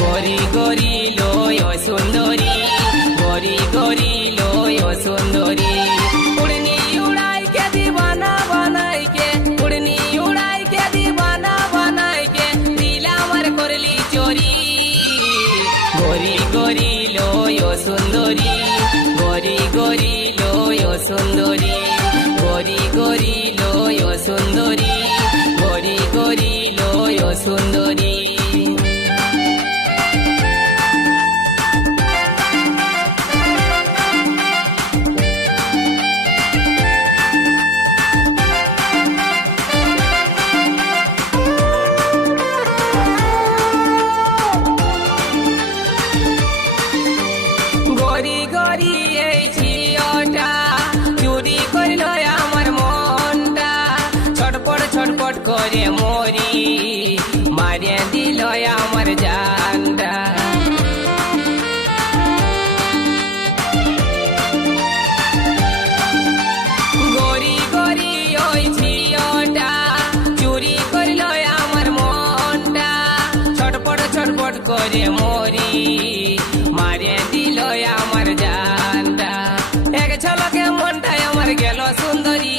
গরি গরি লয় সুন্দরী, গরি গরি লয় সুন্দরী। উড়নি উড়াই কে দিবানা বানাই কে উড়নি উড়াই কে দিবানা বানাই কে দিলা আমার করলি চোরি। গরি গরি লয় সুন্দরী, গরি গরি লয় সুন্দরী, গরি গরি মরি মারে দিল আমার জানটা গরি গরি ওই ঝিওটা চুরি করল আমার মনটা ছটপট ছটপট করে মরি মারে দিল আমার জানটা এক ঝলকে মনটাই আমার গেল সুন্দরী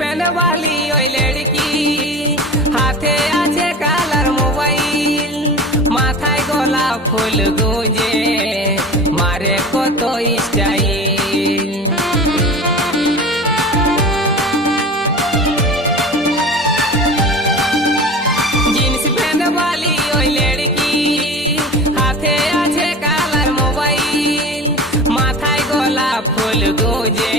পেন বালি ওই লড়কি। হাতে আছে কালার মোবাইল, মাথায় গলা ফুল গুঁজে, মারে কত স্টাইল। জিন্স প্যান্ট বালি ওই লড়কি, হাতে আছে কালার মোবাইল, মাথায় গলা ফুল গুঁজে।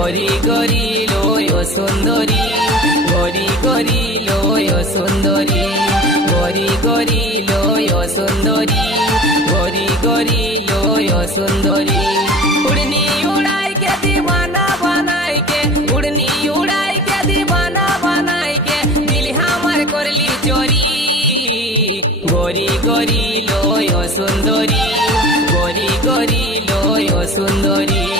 গরি গরি লয় সুন্দরী, গরি গরি লয় সুন্দরী, গরি গরি লয় সুন্দরী, গরি গরি লয় সুন্দরী। উড়নি উড়াই কে দিবানা বানাই কে উড়নি উড়াই কে দিবানা বানাই কে দিল হামার করলি চোরি। গরি গরি লয় সুন্দরী, গরি গরি লয় সুন্দরী।